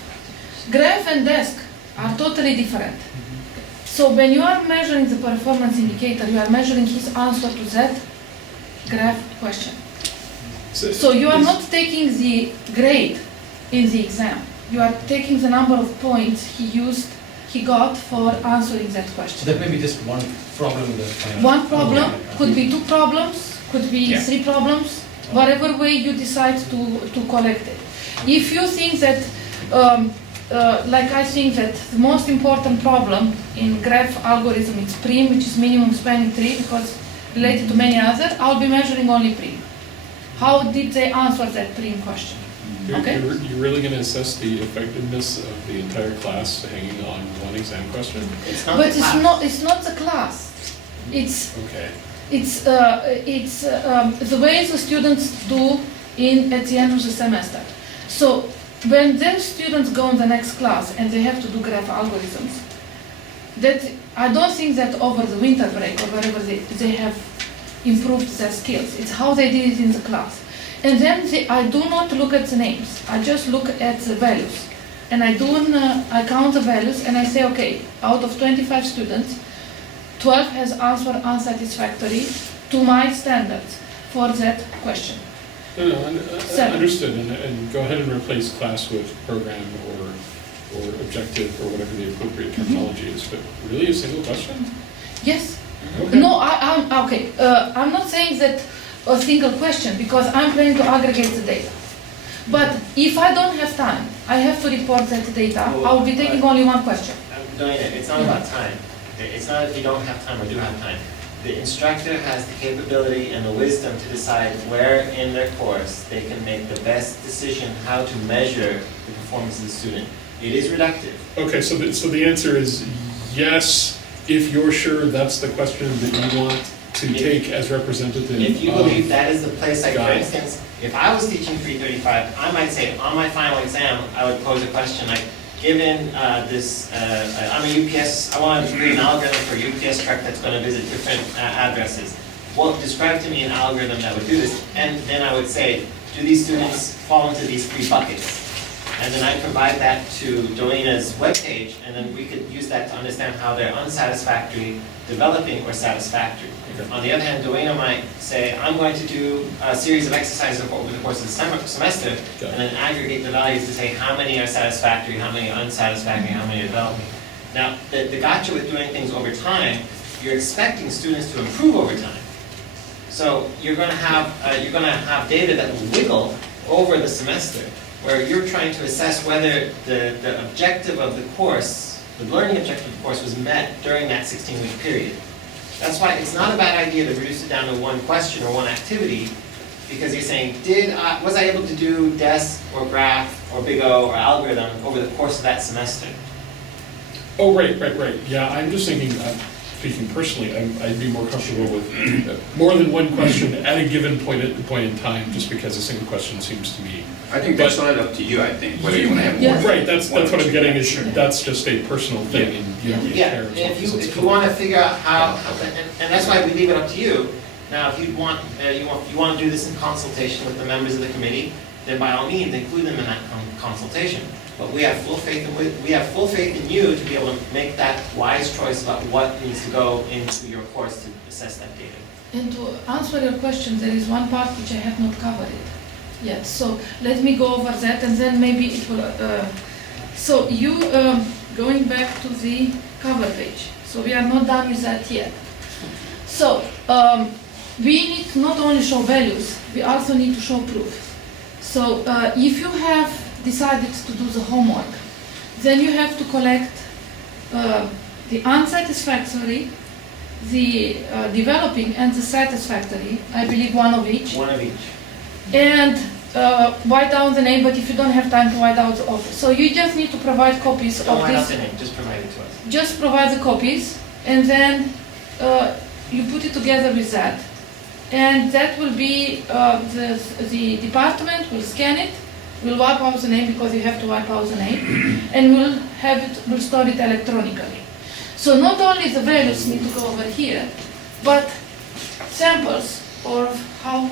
Graph and desk are totally different. So when you are measuring the performance indicator, you are measuring his answer to that graph question. So you are not taking the grade in the exam. You are taking the number of points he got for answering that So question. that may be just one problem in the final. One problem, could be 2 problems, could be Yeah. 3 problems, whatever way you decide to collect it. If you think that, like I think that the most important problem in graph algorithm is prim, which is minimum spanning tree, because related to many others, I'll be measuring only prim. How did they answer that prim question? Okay. You're really going to assess the effectiveness of the entire class hanging on one exam question? It's not But the class. it's not the class. It's Okay. it's the way the students do at the end of the semester. So when those students go in the next class and they have to do graph algorithms, that I don't think that over the winter break or wherever they have improved their skills. It's how they did it in the class. And then I do not look at the names. I just look at the values. And I count the values and I say, okay, out of 25 students, 12 has answered unsatisfactory to my standards for that question. No, Seven. understood, and go ahead and replace class with program or objective or whatever the appropriate terminology is, but really a single question? Yes? Okay. No, I'm not saying that a single question because I'm planning to aggregate the data. But if I don't have time, I have to report that data, I will be taking only one question. I'm doing it, it's not about time. It's not if you don't have time or do have time. The instructor has the capability and the wisdom to decide where in their course they can make the best decision how to measure the performance of the student. It is reductive. Okay, so the answer is yes, if you're sure that's the question that you want to take as representative If you of- believe that is the place, like for Got it. instance, if I was teaching 335, I might say on my final exam, I would pose a question like, given I'm a UPS, I want to create an algorithm for a UPS truck that's going to visit different addresses. Well, describe to me an algorithm that would do this, and then I would say, do these students fall into these 3 buckets? And then I provide that to Doina's webpage, and then we could use that to understand how they're unsatisfactory, developing, or satisfactory. On the other hand, Doina might say, I'm going to do a series of exercises over the course of the semester, and then aggregate the values to say how many are satisfactory, how many are unsatisfactory, how many are developing. Now, the gotcha with doing things over time, you're expecting students to improve over time. So you're going to have data that will wiggle over the semester, where you're trying to assess whether the objective of the course, the learning objective of the course was met during that 16-week period. That's why it's not a bad idea to reduce it down to one question or one activity, because you're saying, was I able to do desk or graph or big O or algorithm over the course of that semester? Oh, right. Yeah, I'm just thinking, speaking personally, I'd be more comfortable with more than one question at a given point in time, just because a single question seems to me. I think that's not up to you, I think, whether you want to have more. Yes. Right, that's what I'm getting, is that's just a personal thing, and you don't really Yeah, care. and as long as it's if you cool. want to figure out how, and that's why we leave it up to you. Now, if you want to do this in consultation with the members of the committee, then by all means, include them in that consultation. But we have full faith in you to be able to make that wise choice about what needs to go into your course to assess that data. And to answer your question, there is one part which I have not covered it yet. So let me go over that, and then maybe it will. So you going back to the cover page. So we are not done with that yet. So we need to not only show values, we also need to show proof. So if you have decided to do the homework, then you have to collect the unsatisfactory, the developing, and the satisfactory. I believe one of each. One of each. And write down the name, but if you don't have time to write out the author. So you just need to provide copies Don't of write out this. the name, just provide it to us. Just provide the copies, and then you put it together with that. And that will be, the department will scan it, will wipe out the name because you have to wipe out the name, and we'll store it electronically. So not only the values need to go over here, but samples of how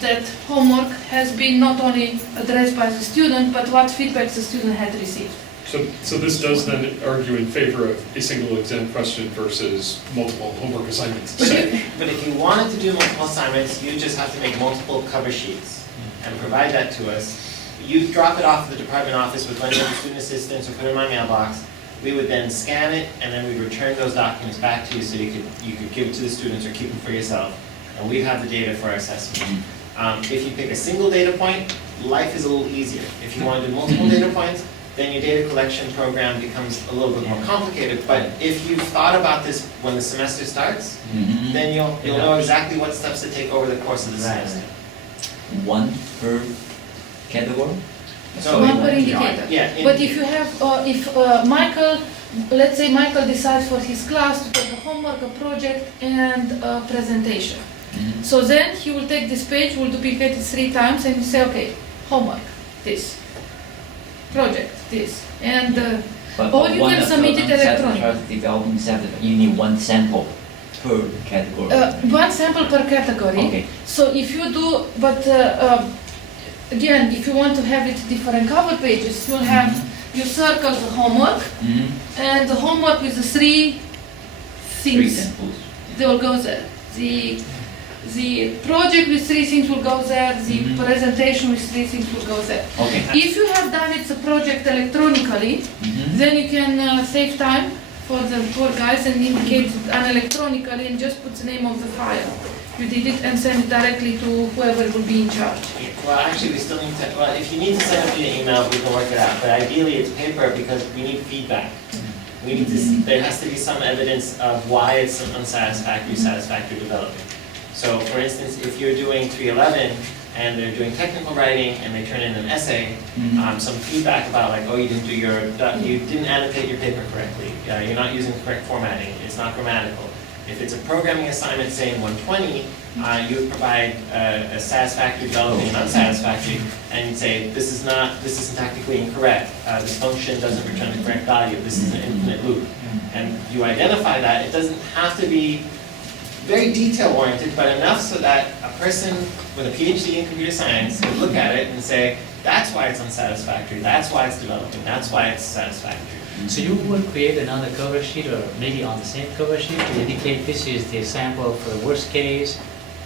that homework has been not only addressed by the student, but what feedback the student had received. So this does then argue in favor of a single exam question versus multiple homework assignments. But if you wanted to do multiple assignments, you just have to make multiple cover sheets and provide that to us. You drop it off at the department office with one of the student assistants or put it in my mailbox. We would then scan it, and then we'd return those documents back to you so you could give it to the students or keep them for yourself. And we'd have the data for our assessment. If you pick a single data point, life is a little easier. If you want to do multiple data points, then your data collection program becomes a little bit more complicated. But if you've thought about this when the semester starts, then you'll know exactly what steps to take over the course of the semester. One per category? So One per indicator. Yeah. But if you have, Michael, let's say Michael decides for his class to take a homework, a project, and a presentation. So then he will take this page, will duplicate it 3 times, and say, okay, homework, this, project, this, and or you can submit it electronically. Developing sample, you need one sample per category. One sample per category. Okay. So if you do, but again, if you want to have it different cover pages, you'll have, you circle the homework, and the homework with the 3 Three things, samples. they will go there. The project with 3 things will go there, the presentation with 3 things will go there. Okay. If you have done it, the project electronically, then you can save time for the poor guys and indicate it electronically and just put the name of the file. You did it and send it directly to whoever will be in charge. Well, actually, we still need to, well, if you need to send it via email, we can work it out. But ideally, it's paper because we need feedback. We need to, there has to be some evidence of why it's unsatisfactory, satisfactory development. So, for instance, if you're doing 311 and they're doing technical writing and they turn in an essay, some feedback about like, oh, you didn't annotate your paper correctly, you're not using the correct formatting, it's not grammatical. If it's a programming assignment, say in 120, you would provide a satisfactory, developing, and unsatisfactory, and you'd say, this is syntactically incorrect, this function doesn't return the correct value, this is an infinite loop. And you identify that. It doesn't have to be very detail-oriented, but enough so that a person with a PhD in computer science could look at it and say, that's why it's unsatisfactory, that's why it's developing, that's why it's satisfactory. So you would create another cover sheet or maybe on the same cover sheet to indicate this is the sample for the worst case,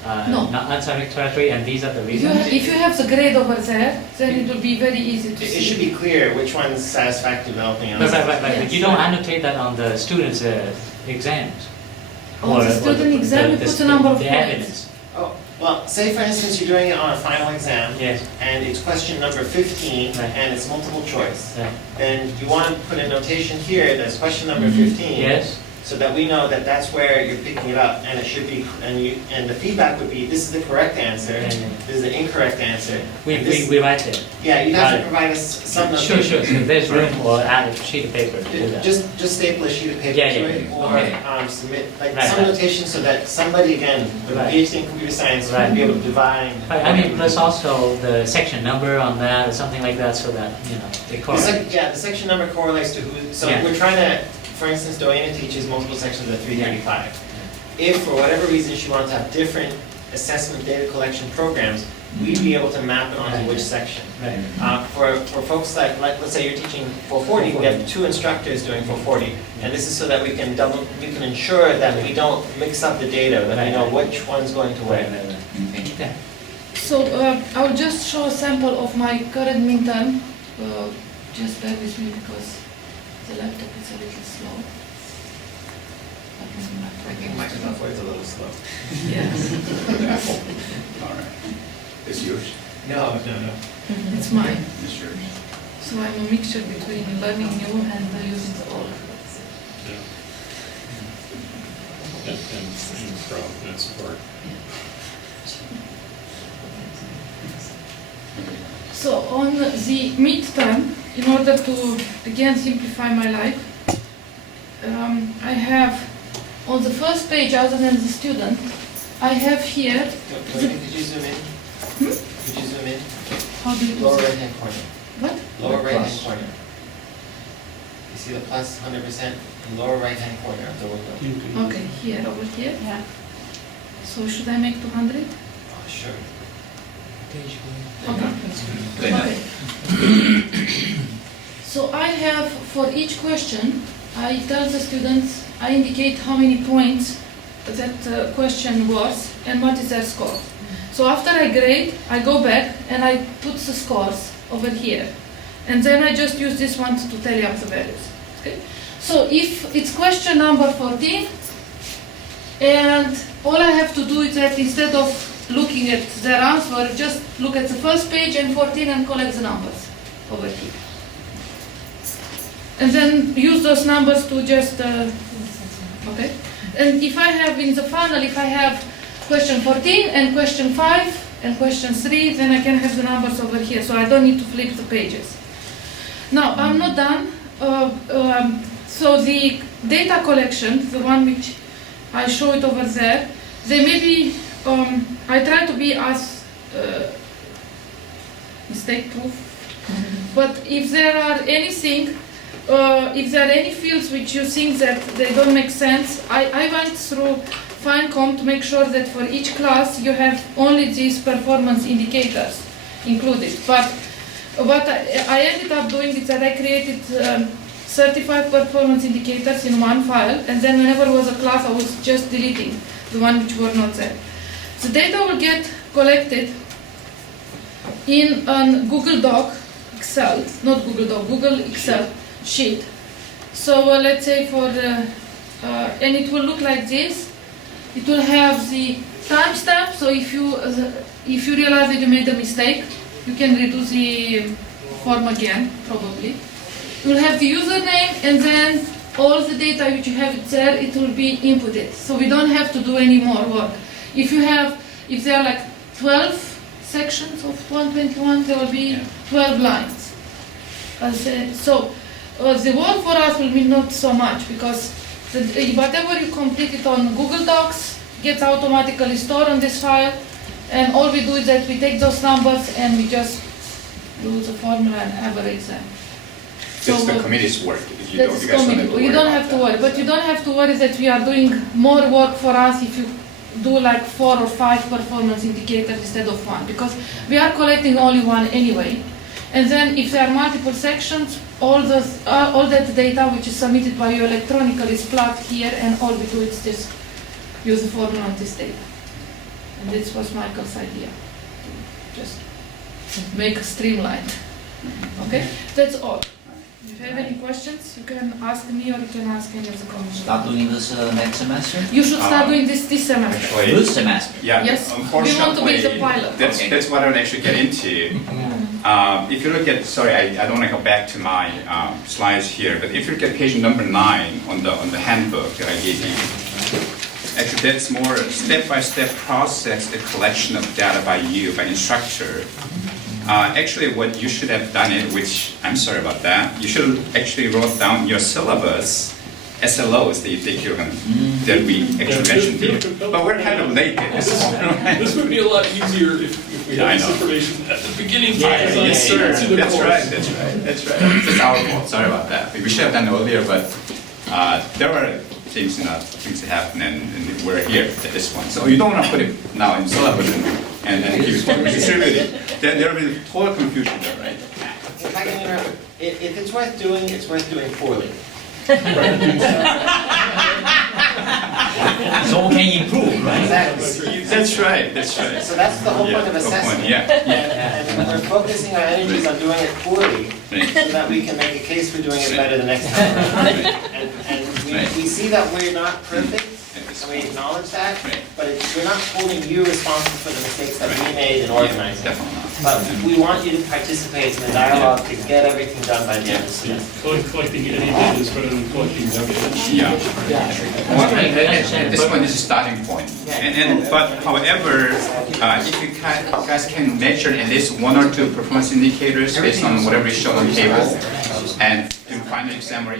No. not unsatisfactory, and these are the If you, reasons? if you have the grade over there, then it will be very easy to It see. should be clear which one's satisfactory, developing, and Right, unsatisfactory. but you don't annotate that on the students' exams? On the student exam, you put a number of the points. evidence. Oh, well, say for instance, you're doing it on a final exam, Yes. and it's question number 15, Right. and it's multiple choice. Right. Then you want to put a notation here that's question number 15. Yes. So that we know that that's where you're picking it up, and it should be, and the feedback would be, this is the correct answer, Yeah. this is the incorrect answer. We and this- write it. Yeah, you'd have Got to it. provide us some Sure, notation. so there's room for add a sheet of paper to do that. Just staple a sheet of paper Yeah, to yeah, it, yeah. or Okay. submit, like Right, some right. notation so that somebody, again, with a Right. PhD in computer science Right. would be able to divine. I mean, plus also the section number on that or something like that so that, you know, they correlate. Yeah, the section number correlates to who, so Yeah. we're trying to, for instance, Doana teaches multiple sections of 335. If for whatever reason she wants to have different assessment data collection programs, we'd be able to map it onto which section. Right. For folks like, let's say you're teaching 440, we have 2 instructors doing 440, and this is so that we can ensure that we don't mix up the data, that we know which one's going to where. Thank you. Okay. So I'll just show a sample of my current midterm. Just bear with me because the laptop is a little slow. I think Microsoft Word's a little slow. Yes. All right. It's yours? No. It's mine. It's yours. So I'm a mixture between learning new and using the old. And Pro and support. So on the midterm, in order to again simplify my life, I have on the first page, other than the student, I have here. Could you zoom in? Could you zoom in? How do you do Lower that? right hand corner. What? Lower right hand Plus. corner. You see the plus 100% in lower right hand corner of the window? Okay, here, over here. Yeah. So should I make 200? Oh, sure. Okay. Good enough. Okay. So I have, for each question, I tell the students, I indicate how many points that question was and what is their score. So after I grade, I go back and I put the scores over here. And then I just use this one to tally up the values. Okay? So if it's question number 14, and all I have to do is that instead of looking at their answer, just look at the first page and 14 and collect the numbers over here. And then use those numbers to just, okay? And if I have in the final, if I have question 14 and question 5 and question 3, then I can have the numbers over here, so I don't need to flip the pages. Now, I'm not done. So the data collection, the one which I show it over there, they may be, I try to be as mistake-proof, but if there are anything, if there are any fields which you think that they don't make sense, I went through FineComp to make sure that for each class you have only these performance indicators included. But what I ended up doing is that I created 35 performance indicators in one file, and then whenever was a class I was just deleting the one which were not there. The data will get collected in a Google Doc, Excel, not Google Doc, Google Excel sheet. So let's say for the, and it will look like this. It will have the timestamp, so if you realize that you made a mistake, you can redo the form again, probably. You will have the username, and then all the data which you have there, it will be inputted. So we don't have to do any more work. If there are like 12 sections of 121, there will be 12 lines. So the work for us will be not so much, because whatever you complete it on Google Docs gets automatically stored on this file, and all we do is that we take those numbers and we just do the formula and average them. That's the committee's work. You don't have to worry, but you don't have to worry that we are doing more work for us if you do like 4 or 5 performance indicators instead of 1, because we are collecting only one anyway. And then if there are multiple sections, all that data which is submitted by you electronically is plugged here, and all we do is just use the formula on this data. And this was Michael's idea, to just make a streamlined. Okay, that's all. If you have any questions, you can ask me or you can ask any of the commission. Start doing this next semester? You should start doing this semester. Actually, This semester? yeah, Yes, we unfortunately, want to be the pilot. That's what I would actually get into. If you look at, sorry, I don't want to go back to my slides here, but if you look at page number 9 on the handbook that I gave you, actually that's more step-by-step process, the collection of data by you, by instructor. Actually, what you should have done it, which I'm sorry about that, you should have actually wrote down your syllabus, SLOs that you think you're going to, that we actually mentioned here. But we're kind of late in this. This would be a lot easier if we had this information at the beginning. Yes, sir. Into the That's course. right. That's right. That's right. It's our fault. Sorry about that. We should have done it earlier, but there were things happen, and we're here at this point. So you don't want to put it now in syllabus and give it to distribute it. Then there will be total confusion there, right? If I can interrupt, if it's worth doing poorly. So we can improve, right? Exactly. That's right, that's right. So that's the whole point of Yeah, good assessment. point, yeah. And we're focusing our energies on doing it poorly, Right. so that we can make a case for doing it better the next time around. And we see that we're not perfect, and we acknowledge that, Right. but we're not holding you responsible for the mistakes that we made in organizing. Definitely not. But we want you to participate in the dialogue to get everything done by the end of the semester. Collecting any data is better than collecting evidence. Yeah. Well, at this point, this is a starting point. But however, if you guys can measure at least one or two performance indicators based on whatever is shown on the table, and do final exam or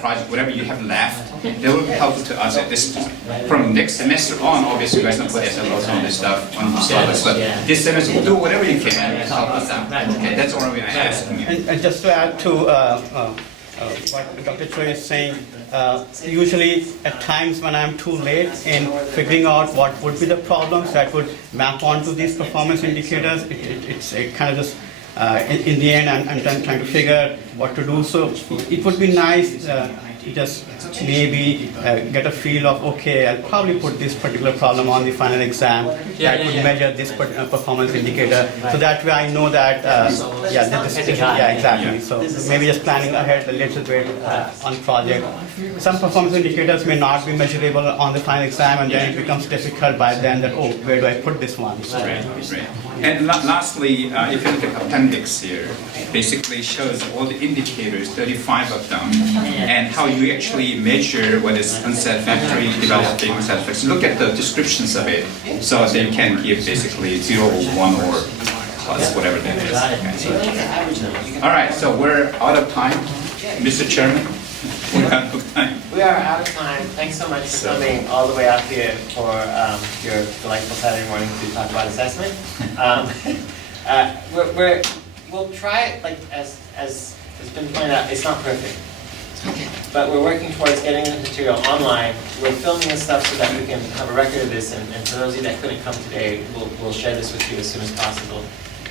project, whatever you have left, that will be helpful to us at this point. From next semester on, obviously, you guys don't put SLOs on this stuff, on the syllabus, but this semester, do whatever you can to help us out. Okay, that's all I'm asking you. And just to add to what Dr. Choi is saying, usually at times when I'm too late in figuring out what would be the problems that would map onto these performance indicators, it kind of just, in the end, I'm trying to figure what to do. So it would be nice to just maybe get a feel of, okay, I'll probably put this particular problem on the final exam that would measure this performance indicator. So that way I know that, exactly. So maybe just planning ahead a little bit on project. Some performance indicators may not be measurable on the final exam, and then it becomes difficult by then that, oh, where do I put this one? So, Right. And lastly, if you look at appendix here, basically shows all the indicators, 35 of them, and how you actually measure what is unsatisfactory, developing, satisfactory. Look at the descriptions of it, so that you can give basically 0, 1, or plus, whatever that is. Okay, so- all right, so we're out of time. Mr. Chairman, we're out of time. We are out of time. Thanks so much for coming all the way out here for your delightful Saturday morning to talk about assessment. We'll try it, like as has been pointed out, it's not perfect. But we're working towards getting the material online. We're filming this stuff so that we can have a record of this, and for those of you that couldn't come today, we'll share this with you as soon as possible.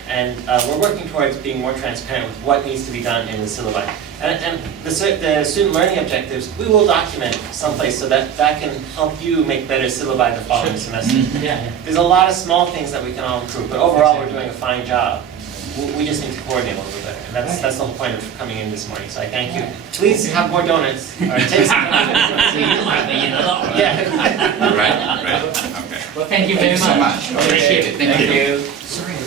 And we're working towards being more transparent with what needs to be done in the syllabi. And the student learning objectives, we will document someplace so that can help you make better syllabi the following semester. There's a lot of small things that we can all improve, but overall we're doing a fine job. We just need to coordinate a little bit better. And that's the whole point of coming in this morning. So I thank you. Please have more donuts. Or take some donuts. Yeah. Right, okay. Well, thank you very Thank you so much. much. Appreciate it. Thank you. Thank you.